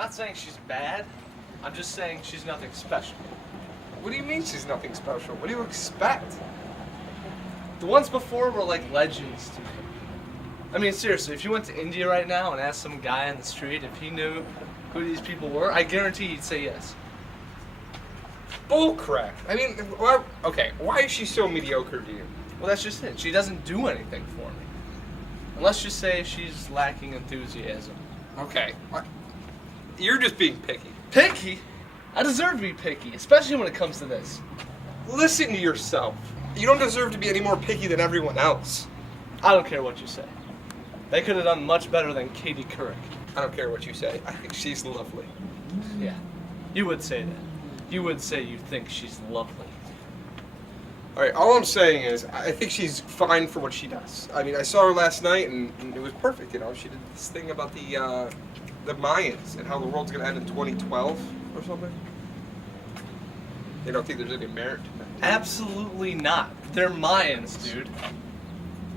not saying she's bad. I'm just saying she's nothing special. What do you mean she's nothing special? What do you expect? The ones before were like legends to me. I mean, seriously, if you went to India right now and asked some guy on the street if he knew who these people were, I guarantee he'd say yes. Bullcrap. I mean, why is she so mediocre to you? Well, that's just it. She doesn't do anything for me. And let's just say she's lacking enthusiasm. Okay. You're just being picky. Picky? I deserve to be picky, especially when it comes to this. Listen to yourself. You don't deserve to be any more picky than everyone else. I don't care what you say. They could have done much better than Katie Couric. I don't care what you say. I think she's lovely. Yeah, you would say that. You would say you think she's lovely. All right, all I'm saying is I think she's fine for what she does. I mean, I saw her last night and it was perfect, you know. She did this thing about the Mayans and how the world's going to end in 2012 or something. You don't think there's any merit to that? Absolutely not. They're Mayans, dude.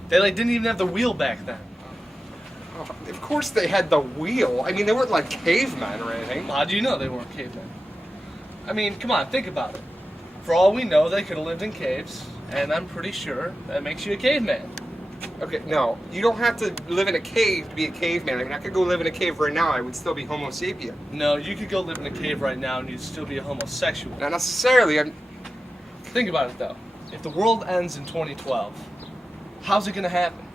They didn't even have the wheel back then. Oh, of course they had the wheel. I mean, they weren't like cavemen or anything. How do you know they weren't cavemen? I mean, come on, think about it. For all we know, they could have lived in caves, and I'm pretty sure that makes you a caveman. Okay, no, you don't have to live in a cave to be a caveman. I mean, I could go live in a cave right now. I would still be Homo sapien. No, you could go live in a cave right now and you'd still be a homosexual. Not necessarily. Think about it, though. If the world ends in 2012, how's it going to happen?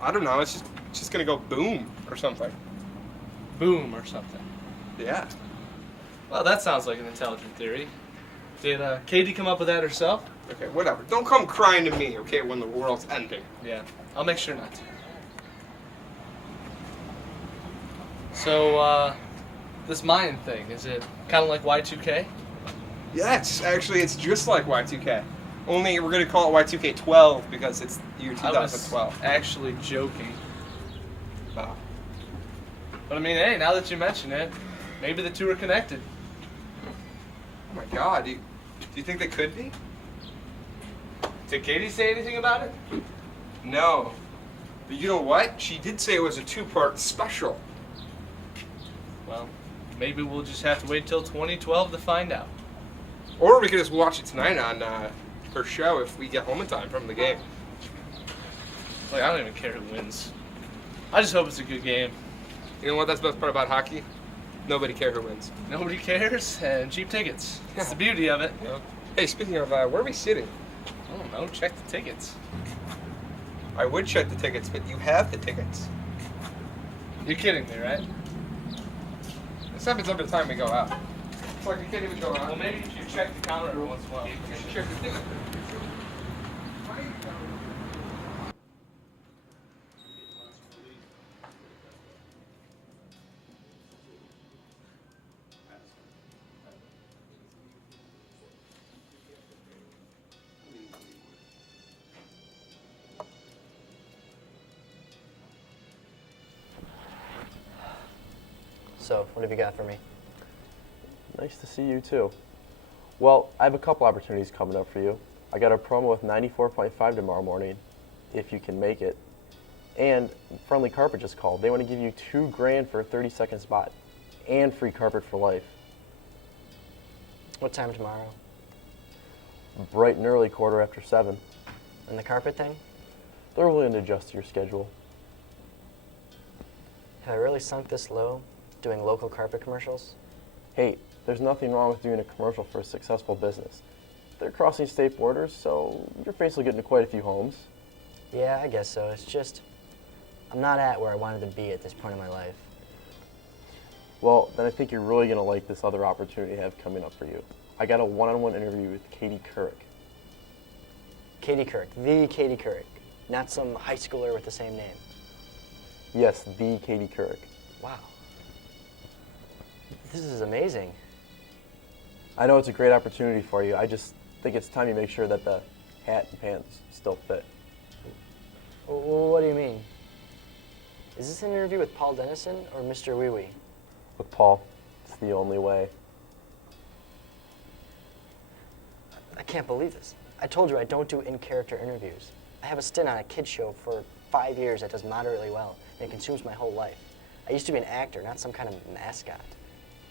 I don't know. It's just gonna go boom or something. Boom or something. Yeah. Well, that sounds like an intelligent theory. Did Katie come up with that herself? Okay, whatever. Don't come crying to me, okay, when the world's ending. Yeah, I'll make sure not to. So, this Mayan thing, is it kind of like Y2K? Yeah, it's just like Y2K. Only we're going to call it Y2K12 because it's the year 2012. I was actually joking. Oh. But I mean, hey, now that you mention it, maybe the two are connected. Oh my God, do you think they could be? Did Katie say anything about it? No. But you know what? She did say it was a two-part special. Well, maybe we'll just have to wait till 2012 to find out. Or we could just watch it tonight on her show if we get home in time from the game. Like, I don't even care who wins. I just hope it's a good game. You know what? That's the best part about hockey. Nobody cares who wins. Nobody cares, and cheap tickets. That's the beauty of it. Yeah. Hey, speaking of, where are we sitting? I don't know. Check the tickets. I would check the tickets, but you have the tickets. You're kidding me, right? This happens every time we go out. It's like you can't even go out. Well, maybe you should check the counter every once in a while. You should check the tickets. So, what have you got for me? Nice to see you too. Well, I have a couple opportunities coming up for you. I got a promo with 94.5 tomorrow morning, if you can make it. And Friendly Carpet just called. They want to give you $2,000 for a 30-second spot and free carpet for life. What time tomorrow? Bright and early, 7:15. And the carpet thing? They're willing to adjust to your schedule. Have I really sunk this low, doing local carpet commercials? Hey, there's nothing wrong with doing a commercial for a successful business. They're crossing state borders, so your face will get into quite a few homes. Yeah, I guess so. It's just, I'm not at where I wanted to be at this point in my life. Well, then I think you're really going to like this other opportunity I have coming up for you. I got a one-on-one interview with Katie Couric. Katie Couric, the Katie Couric, not some high schooler with the same name. Yes, the Katie Couric. Wow. This is amazing. I know it's a great opportunity for you. I just think it's time you make sure that the hat and pants still fit. Well, what do you mean? Is this an interview with Paul Dennison or Mr. Wee Wee? With Paul, it's the only way. I can't believe this. I told you I don't do in-character interviews. I have a stint on a kid's show for 5 years that does moderately well, and it consumes my whole life. I used to be an actor, not some kind of mascot.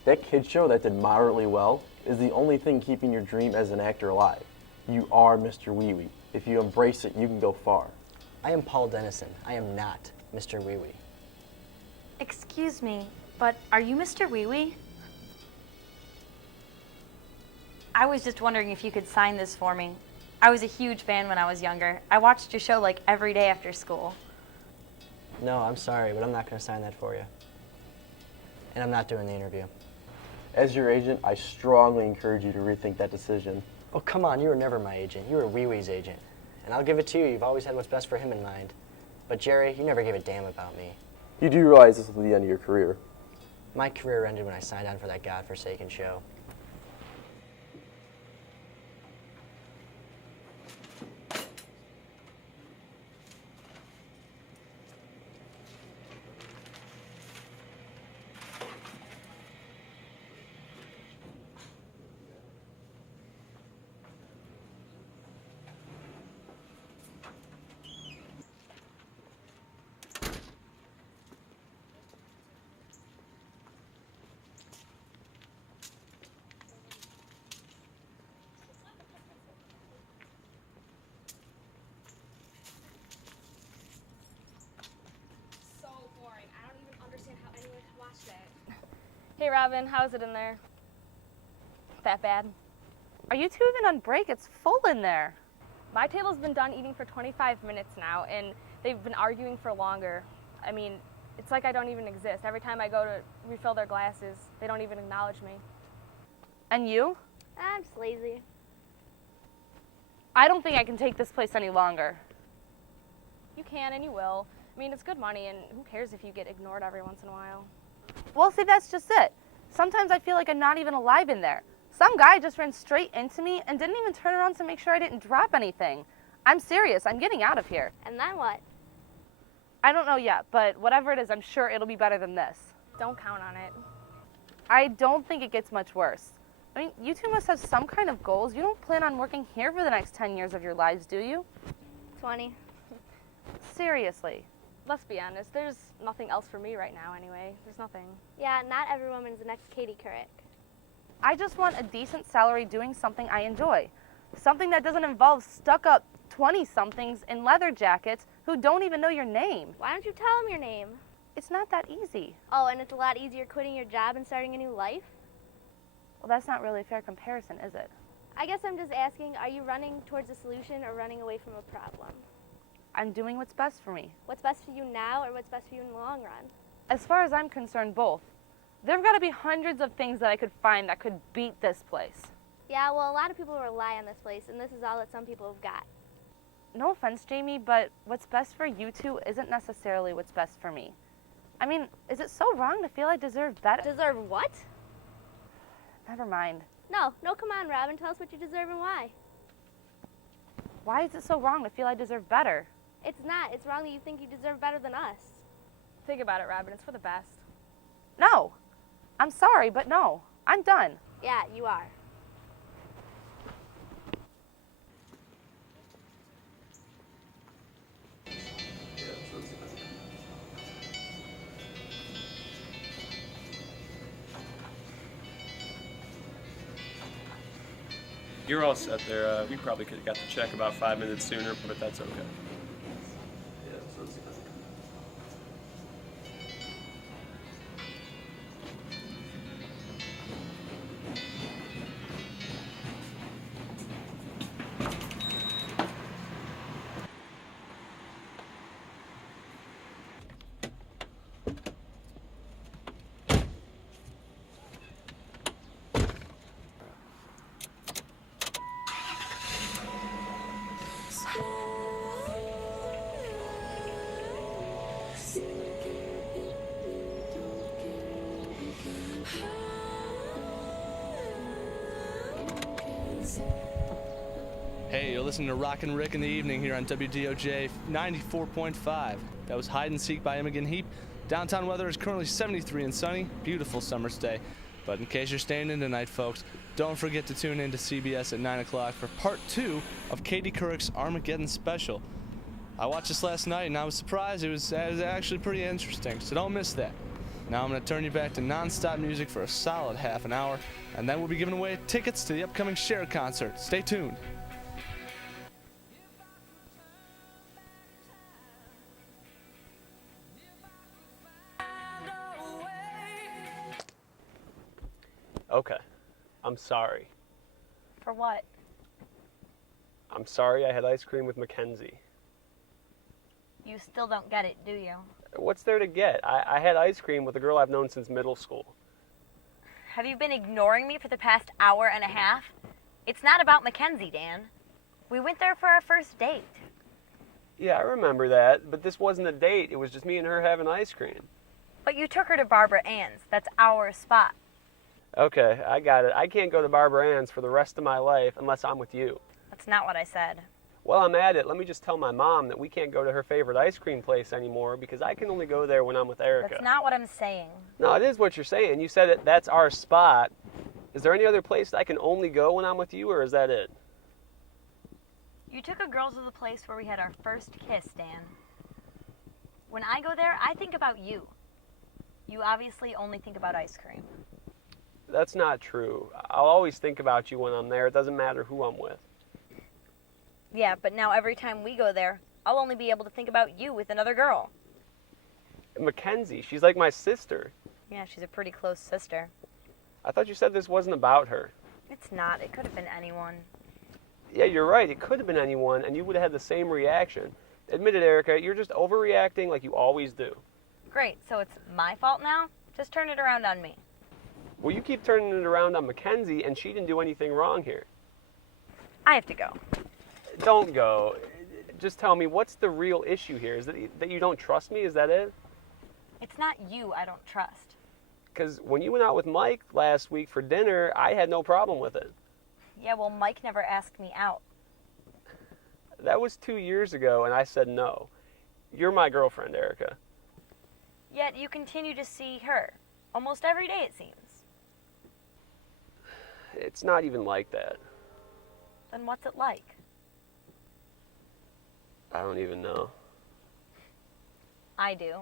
That kid show that did moderately well is the only thing keeping your dream as an actor alive. You are Mr. Wee Wee. If you embrace it, you can go far. I am Paul Dennison. I am not Mr. Wee Wee. Excuse me, but are you Mr. Wee Wee? I was just wondering if you could sign this for me. I was a huge fan when I was younger. I watched your show like every day after school. No, I'm sorry, but I'm not going to sign that for you. And I'm not doing the interview. As your agent, I strongly encourage you to rethink that decision. Oh, come on, you were never my agent. You were Wee Wee's agent. And I'll give it to you, you've always had what's best for him in mind. But Jerry, you never gave a damn about me. You do realize this will be the end of your career. My career ended when I signed on for that godforsaken show. Hey Robin, how's it in there? That bad? Are you two even on break? It's full in there. My table's been done eating for 25 minutes now, and they've been arguing for longer. I mean, it's like I don't even exist. Every time I go to refill their glasses, they don't even acknowledge me. And you? I'm just lazy. I don't think I can take this place any longer. You can and you will. I mean, it's good money, and who cares if you get ignored every once in a while? Well, see, that's just it. Sometimes I feel like I'm not even alive in there. Some guy just ran straight into me and didn't even turn around to make sure I didn't drop anything. I'm serious. I'm getting out of here. And then what? I don't know yet, but whatever it is, I'm sure it'll be better than this. Don't count on it. I don't think it gets much worse. I mean, you two must have some kind of goals. You don't plan on working here for the next 10 years of your lives, do you? 20. Seriously. Let's be honest, there's nothing else for me right now anyway. There's nothing. Yeah, not every woman's the next Katie Couric. I just want a decent salary doing something I enjoy. Something that doesn't involve stuck-up 20-somethings in leather jackets who don't even know your name. Why don't you tell them your name? It's not that easy. Oh, and it's a lot easier quitting your job and starting a new life? Well, that's not really a fair comparison, is it? I guess I'm just asking, are you running towards a solution or running away from a problem? I'm doing what's best for me. What's best for you now or what's best for you in the long run? As far as I'm concerned, both. There've got to be hundreds of things that I could find that could beat this place. Yeah, well, a lot of people rely on this place, and this is all that some people have got. No offense, Jamie, but what's best for you two isn't necessarily what's best for me. I mean, is it so wrong to feel I deserve better? Deserve what? Never mind. No, come on, Robin. Tell us what you deserve and why. Why is it so wrong to feel I deserve better? It's not. It's wrong that you think you deserve better than us. Think about it, Robin. It's for the best. No. I'm sorry, but no. I'm done. Yeah, you are. You're all set there. We probably could have got the check about 5 minutes sooner, but that's okay. Hey, you're listening to Rockin' Rick in the Evening here on WDOJ 94.5. That was Hide and Seek by Imogen Heap. Downtown weather is currently 73 and sunny. Beautiful summer's day. But in case you're staying in tonight, folks, don't forget to tune in to CBS at 9 o'clock for part 2 of Katie Couric's Armageddon special. I watched this last night and I was surprised. It was actually pretty interesting, so don't miss that. Now I'm going to turn you back to non-stop music for a solid half an hour, and then we'll be giving away tickets to the upcoming Cher concert. Stay tuned. Okay. I'm sorry. For what? I'm sorry I had ice cream with Mackenzie. You still don't get it, do you? What's there to get? I had ice cream with a girl I've known since middle school. Have you been ignoring me for the past hour and a half? It's not about Mackenzie, Dan. We went there for our first date. Yeah, I remember that, but this wasn't a date. It was just me and her having ice cream. But you took her to Barbara Ann's. That's our spot. Okay, I got it. I can't go to Barbara Ann's for the rest of my life unless I'm with you. That's not what I said. While I'm at it, let me just tell my mom that we can't go to her favorite ice cream place anymore because I can only go there when I'm with Erica. That's not what I'm saying. No, it is what you're saying. You said that that's our spot. Is there any other place that I can only go when I'm with you, or is that it? You took a girl to the place where we had our first kiss, Dan. When I go there, I think about you. You obviously only think about ice cream. That's not true. I'll always think about you when I'm there. It doesn't matter who I'm with. Yeah, but now every time we go there, I'll only be able to think about you with another girl. Mackenzie, she's like my sister. Yeah, she's a pretty close sister. I thought you said this wasn't about her. It's not. It could have been anyone. Yeah, you're right. It could have been anyone, and you would have had the same reaction. Admit it, Erica, you're just overreacting like you always do. Great, so it's my fault now? Just turn it around on me. Well, you keep turning it around on Mackenzie, and she didn't do anything wrong here. I have to go. Don't go. Just tell me, what's the real issue here? Is that you don't trust me? Is that it? It's not you I don't trust. Because when you went out with Mike last week for dinner, I had no problem with it. Yeah, well, Mike never asked me out. That was 2 years ago, and I said no. You're my girlfriend, Erica. Yet you continue to see her. Almost every day, it seems. It's not even like that. Then what's it like? I don't even know. I do.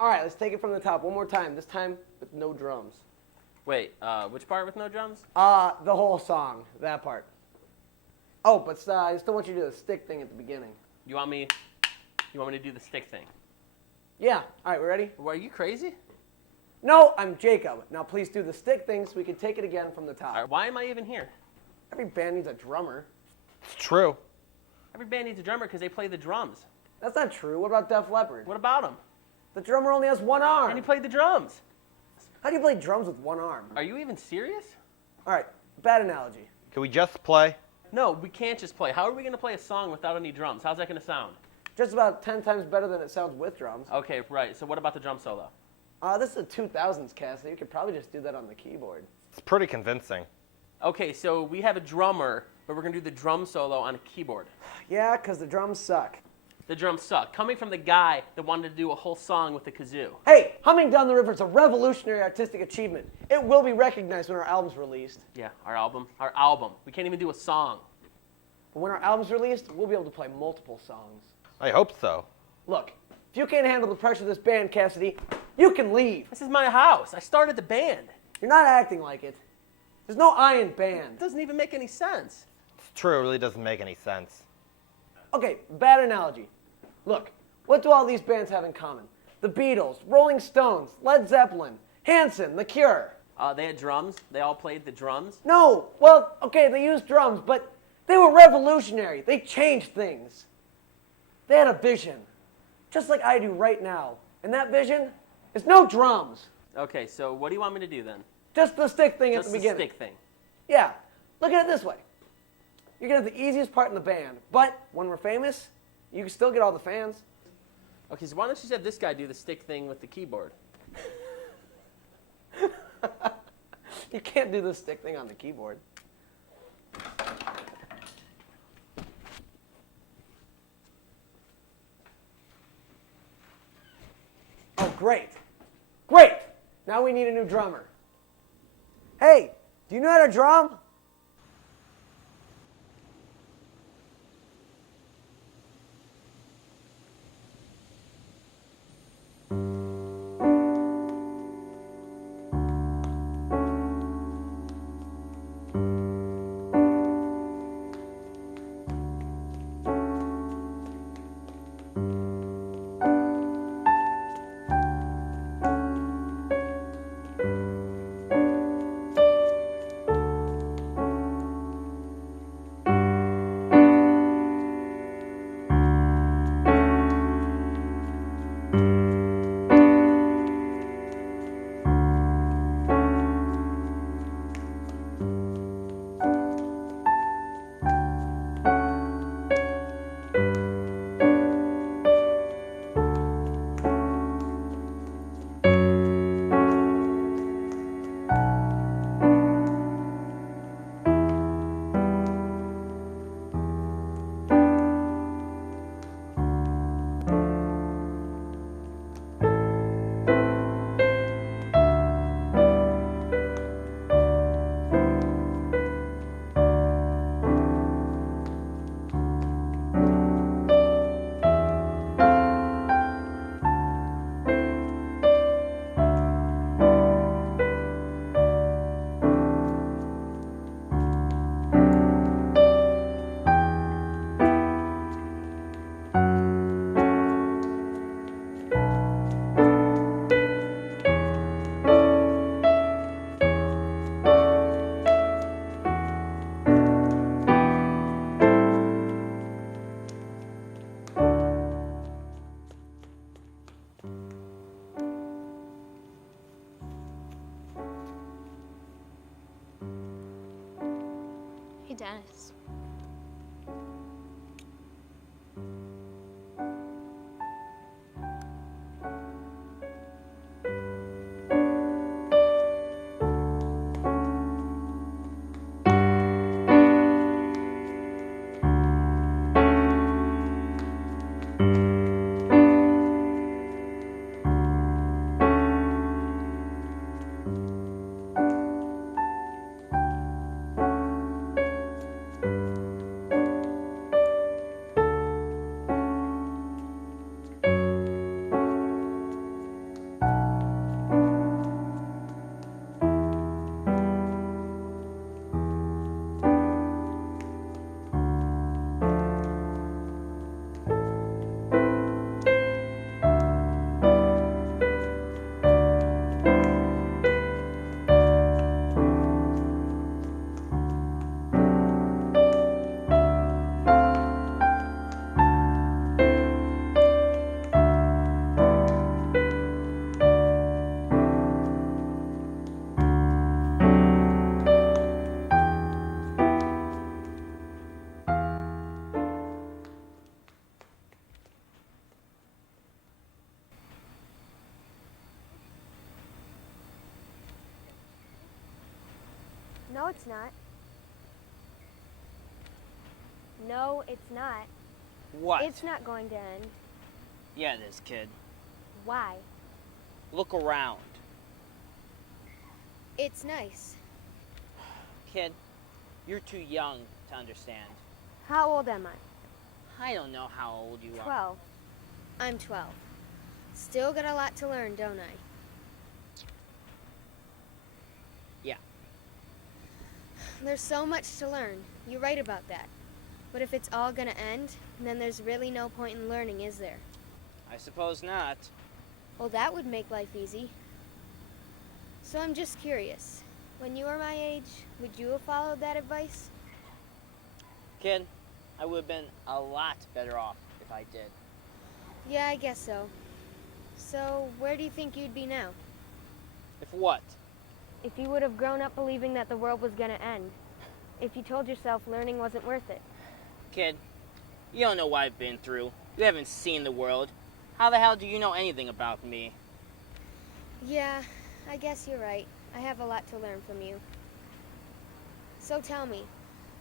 All right, let's take it from the top one more time. This time with no drums. Wait, which part with no drums? The whole song, that part. Oh, but I still want you to do the stick thing at the beginning. You want me to do the stick thing? Yeah. All right, we ready? Well, are you crazy? No, I'm Jacob. Now please do the stick thing so we can take it again from the top. All right, why am I even here? Every band needs a drummer. It's true. Every band needs a drummer because they play the drums. That's not true. What about Def Leppard? What about them? The drummer only has one arm. And he played the drums. How do you play drums with one arm? Are you even serious? All right, bad analogy. Can we just play? No, we can't just play. How are we going to play a song without any drums? How's that going to sound? Just about 10 times better than it sounds with drums. Okay, right. So what about the drum solo? This is a 2000s cast, so you could probably just do that on the keyboard. It's pretty convincing. Okay, so we have a drummer, but we're going to do the drum solo on a keyboard. Yeah, because the drums suck. The drums suck. Coming from the guy that wanted to do a whole song with the kazoo. Hey, Humming Down the River is a revolutionary artistic achievement. It will be recognized when our album's released. Yeah, our album. We can't even do a song. But when our album's released, we'll be able to play multiple songs. I hope so. Look, if you can't handle the pressure of this band, Cassidy, you can leave. This is my house. I started the band. You're not acting like it. There's no I in band. It doesn't even make any sense. It's true. It really doesn't make any sense. Okay, bad analogy. Look, what do all these bands have in common? The Beatles, Rolling Stones, Led Zeppelin, Hanson, The Cure. They had drums. They all played the drums. No, well, okay, they used drums, but they were revolutionary. They changed things. They had a vision, just like I do right now. And that vision is no drums. Okay, so what do you want me to do then? Just the stick thing Just at the beginning. Stick thing. Yeah, look at it this way. You're going to have the easiest part in the band, but when we're famous, you can still get all the fans. Okay, so why don't you just have this guy do the stick thing with the keyboard? You can't do the stick thing on the keyboard. great. Great! Now we need a new drummer. Hey, do you know how to drum? Hey, Dennis. No, it's not. No, it's not. What? It's not going to end. Yeah, it is, kid. Why? Look around. It's nice. Kid, you're too young to understand. How old am I? I don't know how old you are. 12. I'm 12. Still got a lot to learn, don't I? Yeah. There's so much to learn. You're right about that. But if it's all gonna end, then there's really no point in learning, is there? I suppose not. Well, that would make life easy. So I'm just curious. When you were my age, would you have followed that advice? Kid, I would have been a lot better off if I did. Yeah, I guess so. So, where do you think you'd be now? If what? If you would have grown up believing that the world was gonna end. If you told yourself learning wasn't worth it. Kid, you don't know what I've been through. You haven't seen the world. How the hell do you know anything about me? Yeah, I guess you're right. I have a lot to learn from you. So tell me,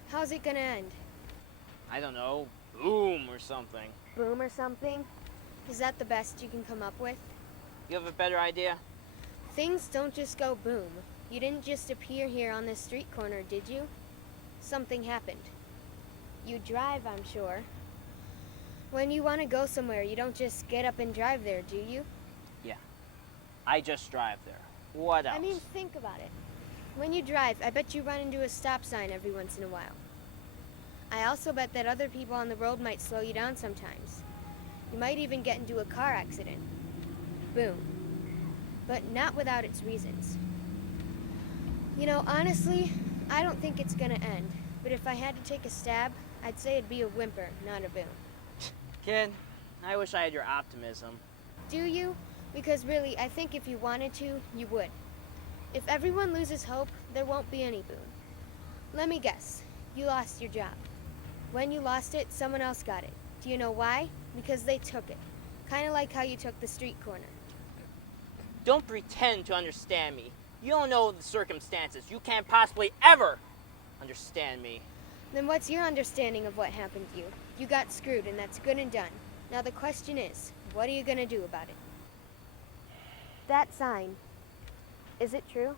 how's it gonna end? I don't know. Boom or something. Boom or something? Is that the best you can come up with? You have a better idea? Things don't just go boom. You didn't just appear here on this street corner, did you? Something happened. You drive, I'm sure. When you want to go somewhere, you don't just get up and drive there, do you? Yeah. I just drive there. What else? I mean, think about it. When you drive, I bet you run into a stop sign every once in a while. I also bet that other people on the road might slow you down sometimes. You might even get into a car accident. Boom. But not without its reasons. You know, honestly, I don't think it's gonna end. But if I had to take a stab, I'd say it'd be a whimper, not a boom. Kid, I wish I had your optimism. Do you? Because really, I think if you wanted to, you would. If everyone loses hope, there won't be any boom. Let me guess. You lost your job. When you lost it, someone else got it. Do you know why? Because they took it. Kind of like how you took the street corner. Don't pretend to understand me. You don't know the circumstances. You can't possibly ever understand me. Then what's your understanding of what happened to you? You got screwed, and that's good and done. Now the question is, what are you gonna do about it? That sign, is it true?